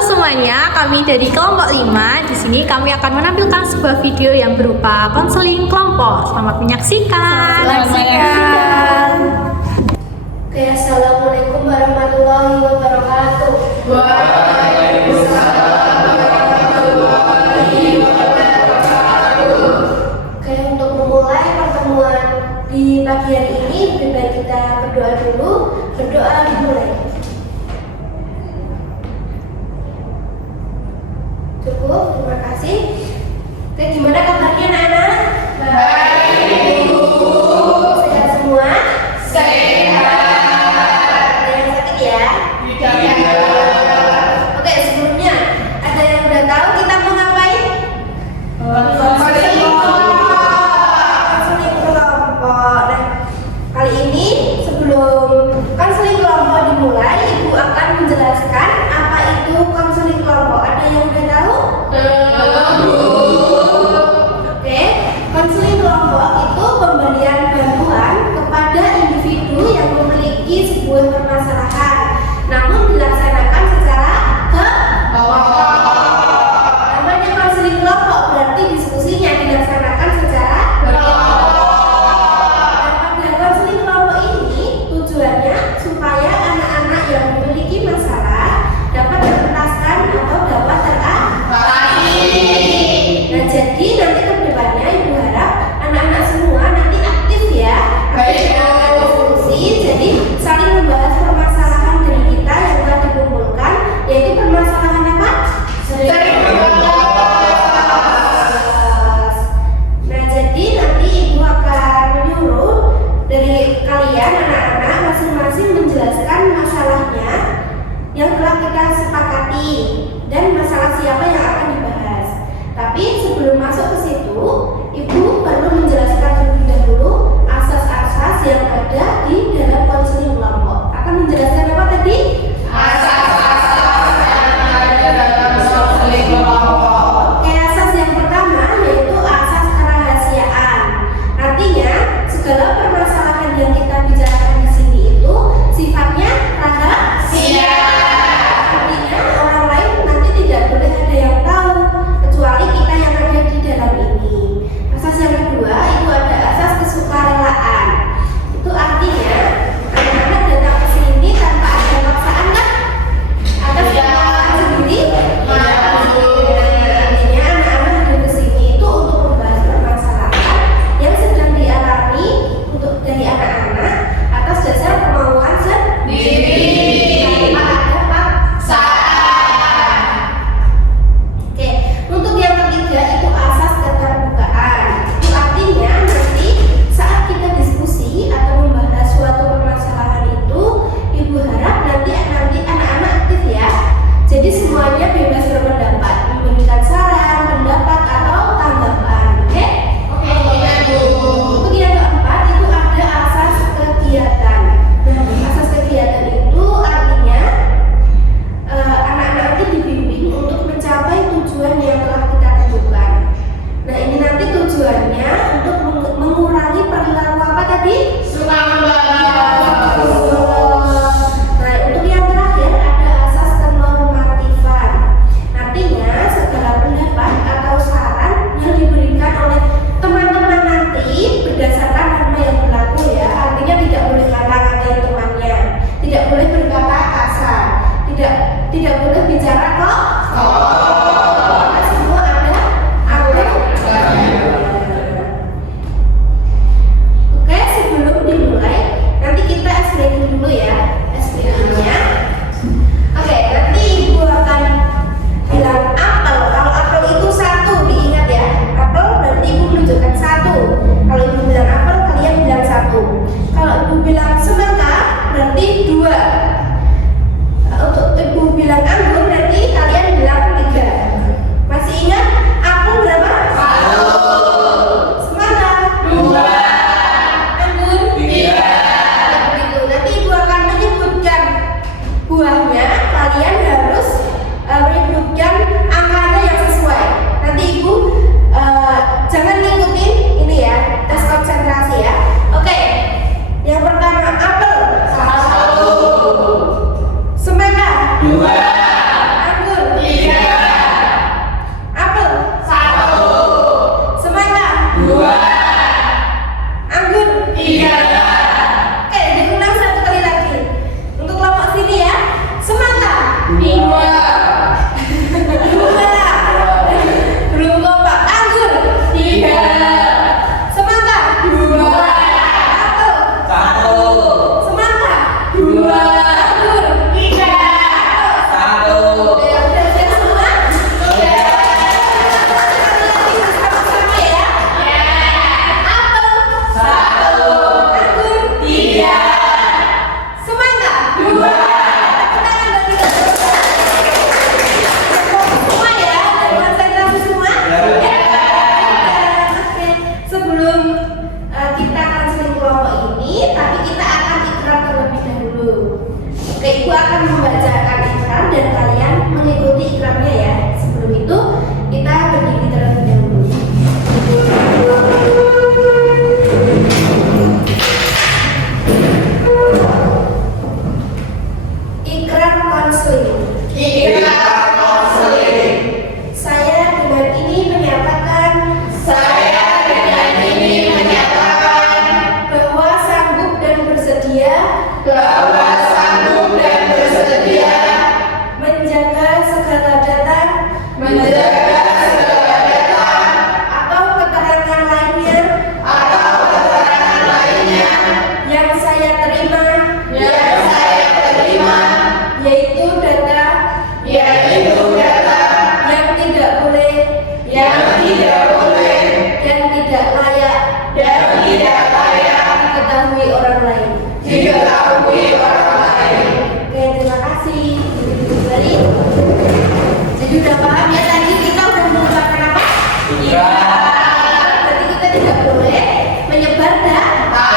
semuanya, kami dari kelompok 5. Di sini kami akan menampilkan sebuah video yang berupa konseling kelompok. Selamat menyaksikan. Oke, assalamualaikum warahmatullahi wabarakatuh. Waalaikumsalam warahmatullahi wabarakatuh. Oke, untuk memulai pertemuan di pagi hari ini, lebih baik kita berdoa dulu. Berdoa dimulai. Cukup, terima kasih. Oke, gimana kabarnya anak-anak? Baik, Bu. Sehat semua? Sehat. Ada yang sakit ya? Tidak. Oke, sebelumnya ada yang udah tahu kita mau ngapain? Konseling kelompok. Nah, kali ini sebelum konseling kelompok dimulai, Ibu akan menjelaskan apa itu konseling kelompok. Ada yang udah tahu? Oke, konseling kelompok itu pemberian bantuan kepada individu yang memiliki sebuah permasalahan, namun dilaksanakan secara kelompok. Namanya konseling kelompok berarti diskusinya dilaksanakan secara kelompok. Dan pada konseling kelompok ini tujuannya supaya anak-anak yang memiliki masalah dapat terpentaskan atau dapat teratasi. Nah, jadi nanti ke depannya Ibu harap anak-anak semua nanti aktif ya. Aktif dalam diskusi, jadi saling membahas permasalahan dari kita yang telah dikumpulkan, yaitu permasalahan apa? Nah, jadi nanti Ibu akan menyuruh dari kalian anak-anak masing-masing menjelaskan masalahnya yang telah kita sepakati dan masalah siapa yang akan dibahas. Tapi sebelum masuk ke situ, Ibu perlu menjelaskan terlebih dahulu asas-asas yang ada di dalam konseling kelompok. Akan menjelaskan apa tadi? Asas-asas yang ada dalam konseling kelompok. Oke, asas yang pertama yaitu asas kerahasiaan. Artinya, segala permasalahan yang kita bicarakan di sini itu sifatnya rahasia. Artinya orang lain nanti tidak boleh ada yang tahu kecuali kita yang ada di dalam ini. Asas yang kedua itu ada asas kesukarelaan. Itu artinya anak-anak datang ke sini tanpa ada paksaan kan? Ada kemauan sendiri? Artinya anak-anak datang ke sini itu untuk membahas permasalahan yang sedang dialami untuk dari anak-anak atas dasar kemauan sendiri tanpa ada paksaan. Oke, untuk yang ketiga itu asas keterbukaan. Itu artinya nanti saat kita diskusi atau membahas suatu permasalahan itu, Ibu harap nanti anak-anak aktif ya. Jadi semuanya bebas berpendapat, memberikan saran, pendapat atau tanggapan. Oke? Untuk yang keempat itu ada asas kegiatan. Nah, asas kegiatan itu artinya anak-anak nanti dibimbing untuk mencapai tujuan yang telah kita tentukan. Nah, ini nanti tujuannya untuk mengurangi perilaku apa tadi? Nah, untuk yang terakhir ada asas kenormatifan. Artinya segala pendapat atau saran yang diberikan oleh teman-teman nanti berdasarkan norma yang berlaku ya. Artinya tidak boleh ngata-ngatain temannya, tidak boleh berkata kasar, tidak boleh bicara kok. Karena semua ada aturan. Oke, sebelum dimulai nanti kita SPG dulu ya, SPG-nya. Oke, nanti Ibu akan bilang apel. Kalau apel itu satu, diingat ya. Apel berarti Ibu menunjukkan satu. Kalau Ibu bilang apel, kalian bilang satu. Kalau Ibu bilang semangka, berarti dua. Untuk Ibu bilang anggur, berarti kalian bilang tiga. segala data atau keterangan lainnya yang saya terima yaitu data yang tidak boleh dan tidak layak diketahui orang lain. Oke, terima kasih. Kembali. Jadi udah paham ya, tadi kita udah mengucapkan apa? Iya. Jadi kita tidak boleh menyebar data.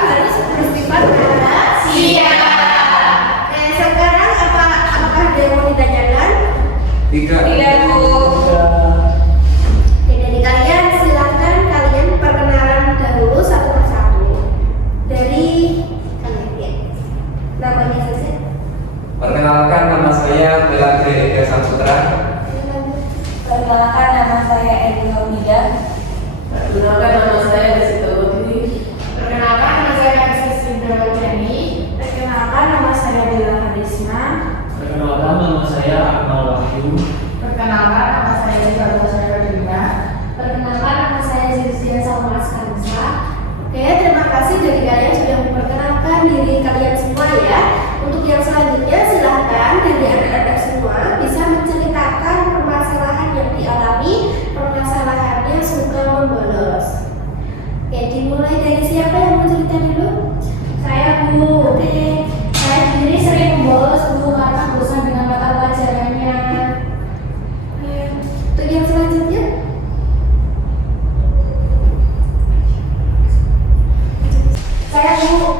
Harus bersifat rahasia. Oke, sekarang apakah ada yang mau ditanyakan? Tidak. Bu. Oke, dari kalian silakan kalian perkenalan dahulu satu persatu. Dari kalian ya. Namanya saja. Perkenalkan, nama saya Bella Eka Saputra. Perkenalkan, nama saya Edi Hamida. Perkenalkan, nama saya Desita Lutfi. Perkenalkan, nama saya Sisi Indrayani. Perkenalkan, nama saya Bella Kadisma. Perkenalkan, nama saya Akmal Wahyu. Perkenalkan, nama saya Zalda Syarudina. Perkenalkan, nama saya Zizia Salma Askansa. Oke, terima kasih dari kalian sudah memperkenalkan diri kalian semua ya. Untuk yang selanjutnya silahkan dari anak-anak semua bisa menceritakan permasalahan yang dialami, permasalahannya suka membolos. Oke, dimulai dari siapa yang mau cerita dulu? Saya Bu. Oke, Saya sendiri sering membolos Bu karena bosan dengan mata pelajarannya. oke. Untuk yang selanjutnya?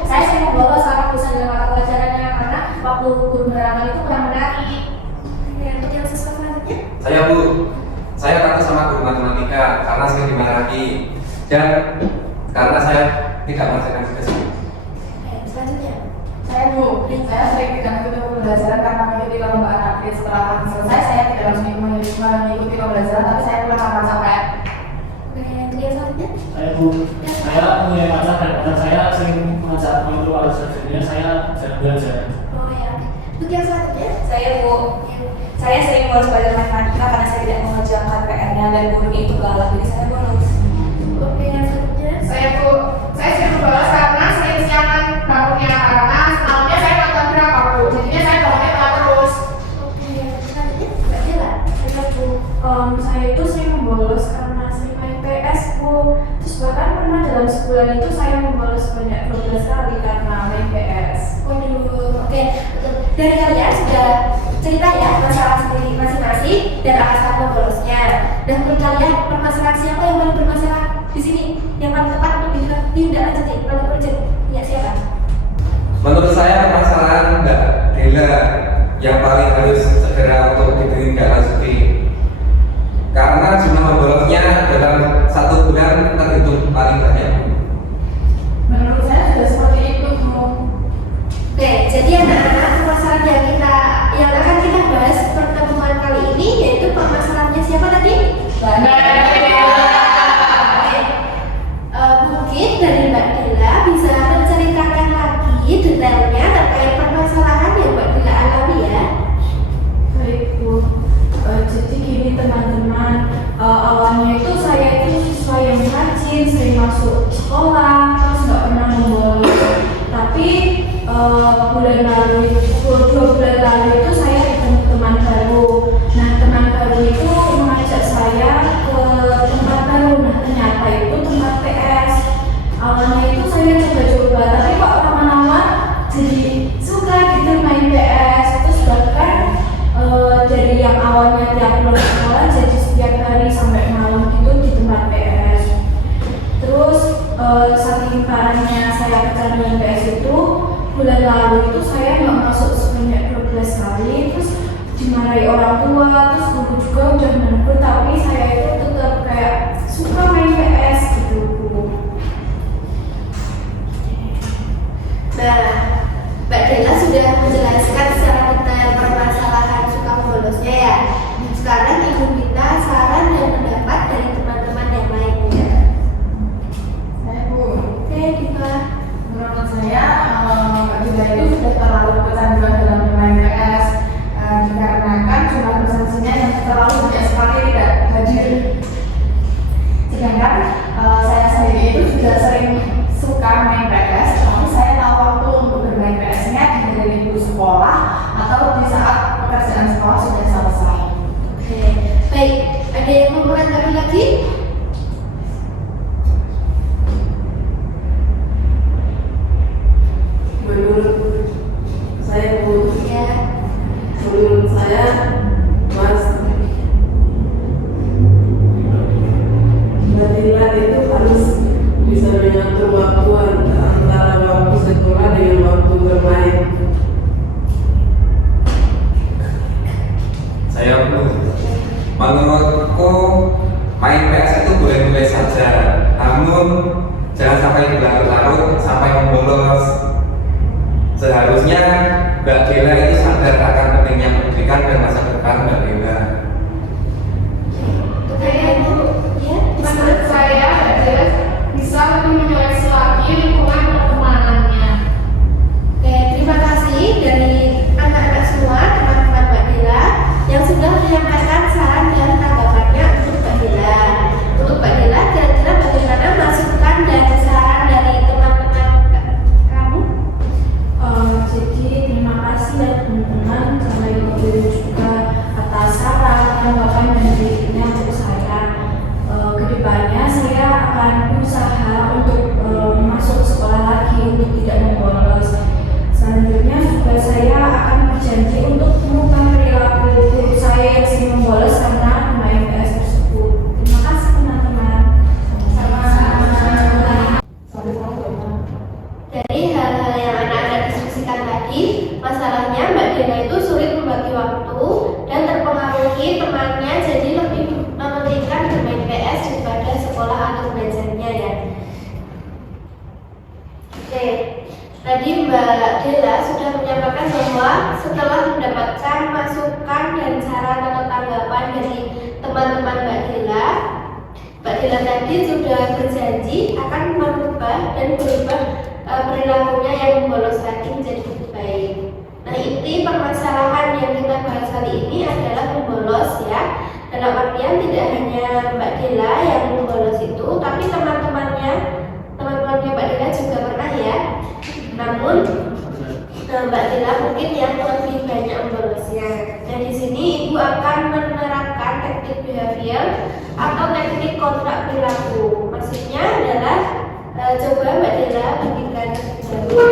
Saya sering membolos karena bosan dengan mata pelajarannya karena waktu guru menerangkan itu kurang menarik. Oke, untuk yang selanjutnya? Saya Bu. Saya takut sama guru matematika karena sering dimarahi dan karena saya tidak mengerjakan tugas. Oke, selanjutnya? Saya Bu, saya sering tidak mengikuti pembelajaran karena mengikuti perlombaan atlet. Setelah selesai, saya tidak langsung mengikuti pembelajaran, tapi saya pulang karena capek. Oke, untuk yang selanjutnya? Saya Bu. Saya punya pacar dan pacar saya sering mengajak aku keluar jadinya saya jarang belajar. Oh ya, oke. Untuk yang selanjutnya? Saya Bu. Saya sering bolos belajar matematika karena saya tidak mengerjakan PR-nya dan gurunya itu galak, jadi saya bolos. Oke, yang selanjutnya? Saya Bu, saya sering bolos karena sering siangan bangunnya karena semalamnya saya nonton drama Bu, jadinya saya bangunnya telat terus. Oke, yang selanjutnya? Mbak Dela? Saya Bu, saya itu sering membolos karena sering main PS Bu. Terus bahkan pernah dalam sebulan itu saya membolos banyak 12 kali karena main PS. Waduh, oke. Dari kalian sudah cerita ya masalah sendiri masing-masing dan alasan membolosnya. Dan menurut kalian permasalahan siapa yang paling bermasalah di sini? Yang paling tepat untuk ditindaklanjuti, paling urgent? Ya, siapa? Menurut saya permasalahan Mbak Dela yang paling harus segera untuk ditindaklanjuti. Karena jumlah membolosnya dalam 1 bulan terhitung paling banyak. Menurut saya sudah seperti itu Bu. Oke, jadi anak-anak permasalahan yang akan kita bahas pertemuan kali ini yaitu permasalahannya siapa tadi? Oke. Mungkin dari Mbak Dela bisa menceritakan lagi detailnya terkait permasalahan yang Mbak Dela alami ya. Baik Bu, jadi gini teman-teman, awalnya itu saya itu siswa yang rajin, sering masuk sekolah, terus nggak pernah membolos. Tapi bulan lalu itu, 2 bulan lalu itu saya ketemu teman baru. Nah teman baru itu mengajak saya ke tempat baru. Nah ternyata itu tempat PS. Awalnya itu saya coba-coba, tapi kok lama-lama jadi suka gitu main PS. Terus bahkan dari yang awalnya tiap pulang sekolah jadi setiap hari sampai malam gitu di tempat PS. Terus saking parahnya saya kecanduan PS itu, bulan lalu itu saya nggak masuk sebanyak 12 kali, terus dimarahi orang tua, terus guru juga udah menegur, tapi saya itu tetap kayak suka main PS gitu Bu. Nah, Mbak Dela sudah menjelaskan secara detail permasalahan suka membolosnya ya. Sekarang Ibu minta saran dan pendapat dari teman-teman yang lainnya. Saya Bu, Oke, Diva. menurut saya Mbak Dila itu sudah terlalu kecanduan dalam bermain PS. Dikarenakan selalu tidak seperti tidak hadir. Sedangkan saya sendiri itu juga sering suka main PS, tapi saya tahu waktu untuk bermain PS-nya dari libur sekolah atau di saat pekerjaan sekolah sudah selesai. Oke, baik. Ada yang mau menanggapi lagi? Menurut saya Ya. menurut saya Mas Badila itu harus bisa mengatur waktu antara waktu sekolah dengan waktu bermain. Saya menurutku main PS itu boleh-boleh saja, namun jangan sampai berlarut-larut sampai membolos. Seharusnya Mbak Dela itu sadar akan pentingnya pendidikan dan masa depan Mbak Dela. Menurut saya, jelas bisa lebih menyeleksi lagi lingkungan pertemanannya. Oke, terima kasih dari anak-anak semua, teman-teman Mbak Dela yang sudah menyampaikan saran dan tanggapannya untuk Mbak Dela. Untuk Mbak Dela, kira-kira bagaimana masukan dan saran dari teman-teman kamu? Jadi terima kasih ya teman-teman sampai juga atas saran tanggapan dan kritiknya untuk saya. Kedepannya saya akan berusaha untuk masuk sekolah lagi untuk tidak membolos. Selanjutnya juga saya akan berjanji untuk mengubah perilaku guru saya yang sering membolos karena bermain PS tersebut. Terima kasih teman-teman. Sama-sama. Dari hal-hal yang anak-anak diskusikan tadi, masalahnya Mbak Dela itu sulit membagi waktu dan terpengaruhi temannya, jadi lebih mementingkan bermain PS daripada sekolah atau belajarnya ya. Oke, tadi Mbak Dela sudah menyampaikan bahwa setelah mendapatkan masukan dan saran atau tanggapan dari teman-teman Mbak Dela tadi sudah berjanji akan merubah dan berubah perilakunya yang membolos lagi menjadi lebih baik. Nah, inti permasalahan yang kita bahas kali ini adalah membolos ya. Dalam artian tidak hanya Mbak Dela yang membolos itu, tapi teman-temannya Mbak Dela juga pernah ya. Namun Mbak Dela mungkin yang lebih banyak membolosnya. Dan di sini Ibu akan menerapkan teknik behavior atau teknik kontrak perilaku. Maksudnya adalah coba Mbak Dela bagikan dulu.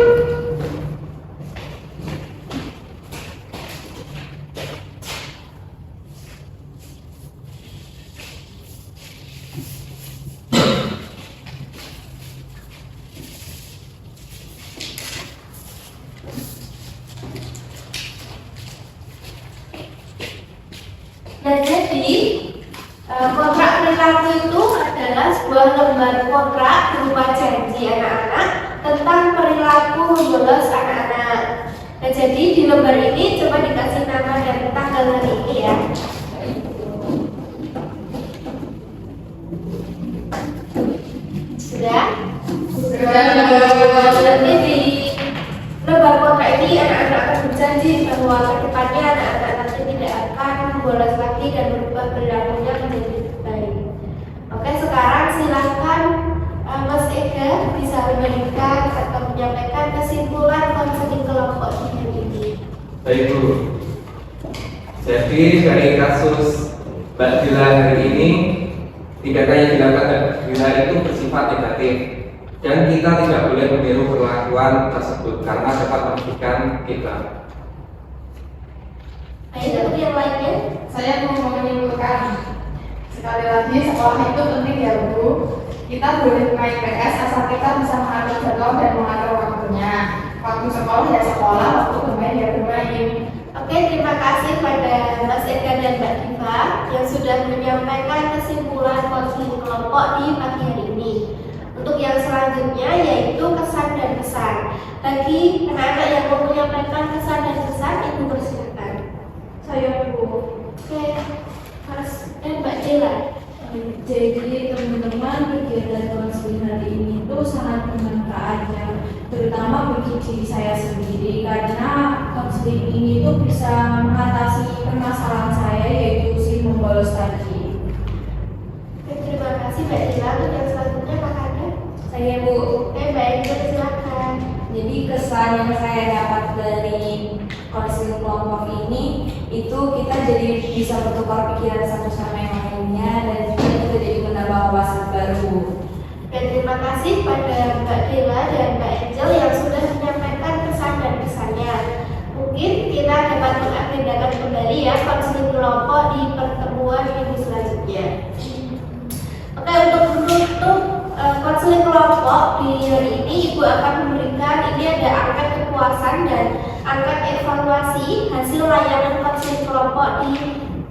Nah, jadi kontrak perilaku itu adalah sebuah lembar kontrak berupa janji anak-anak tentang perilaku membolos anak-anak. Nah, jadi di lembar ini coba dikasih nama dan tanggal hari ini ya. Sudah? Nanti di lembar kontrak ini anak-anak akan berjanji bahwa kedepannya anak-anak nanti tidak akan membolos lagi dan berubah perilakunya menjadi lebih baik. Oke, sekarang silakan Mas Ega bisa memberikan atau menyampaikan kesimpulan konseling kelompok di hari ini. Baik Bu, jadi dari kasus Mbak Dila hari ini, tindakan yang dilakukan Mbak Dila itu bersifat negatif dan kita tidak boleh meniru perlakuan tersebut karena dapat merugikan kita. Baik, untuk yang lainnya? Saya mau menyimpulkan sekali lagi sekolah itu penting ya Bu. Kita boleh main PS asal kita bisa mengatur jadwal dan mengatur waktunya. Waktu sekolah ya sekolah, waktu bermain ya bermain. Oke, terima kasih pada Mas Eka dan Mbak Diva yang sudah menyampaikan kesimpulan konseling kelompok di pagi hari ini. Untuk yang selanjutnya yaitu kesan dan pesan. Bagi anak-anak yang mau menyampaikan kesan dan pesan, Ibu persilakan. Saya Bu. Oke, Mas dan Mbak Dela. Jadi teman-teman, kegiatan konseling hari ini itu sangat bermanfaat ya, terutama bagi diri saya sendiri karena konseling ini itu bisa mengatasi permasalahan saya yaitu si konseling kelompok ini itu kita jadi bisa bertukar pikiran satu sama yang lainnya dan juga kita jadi menambah wawasan baru. Dan terima kasih pada Mbak Dela dan Mbak Angel yang sudah menyampaikan pesan dan pesannya. Mungkin kita dapat mengagendakan kembali ya konseling kelompok di pertemuan minggu selanjutnya. Oke, untuk menutup konseling kelompok di hari ini, Ibu akan memberikan, ini ada angkat kepuasan dan angkat evaluasi hasil layanan konseling kelompok di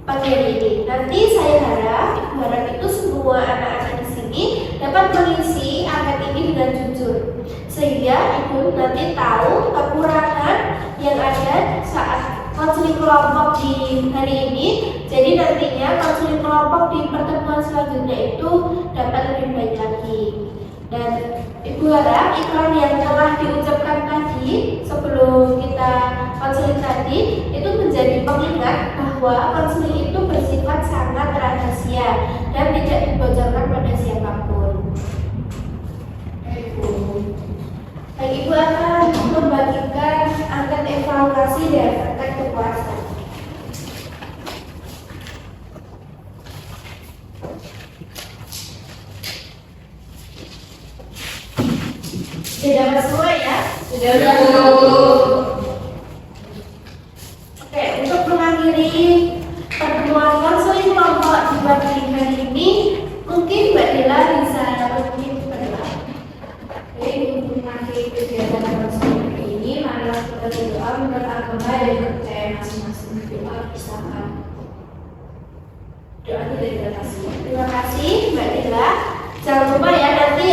pagi hari ini. Nanti saya harap itu semua anak-anak di sini dapat mengisi angkat ini dengan jujur, sehingga Ibu nanti tahu kekurangan yang ada saat konseling kelompok di hari ini. Jadi nantinya konseling kelompok di pertemuan selanjutnya itu dapat lebih baik lagi. Dan Ibu harap iklan yang telah diucapkan tadi sebelum kita konseling tadi itu menjadi pengingat bahwa konseling itu bersifat sangat rahasia dan tidak dibocorkan pada siapapun. Baik, Ibu akan membagikan angkat evaluasi dan angkat kepuasan. Sudah dapat semua ya? Sudah. Oke, untuk mengakhiri pertemuan konseling kelompok di pagi hari ini, mungkin Mbak Dela bisa berpikir berdoa. Oke, untuk mengakhiri kegiatan konseling ini, marilah kita berdoa menurut agama dan kepercayaan masing-masing. Doa silakan. Doa tidak dibatasi. Terima kasih Mbak Dela. Jangan lupa ya nanti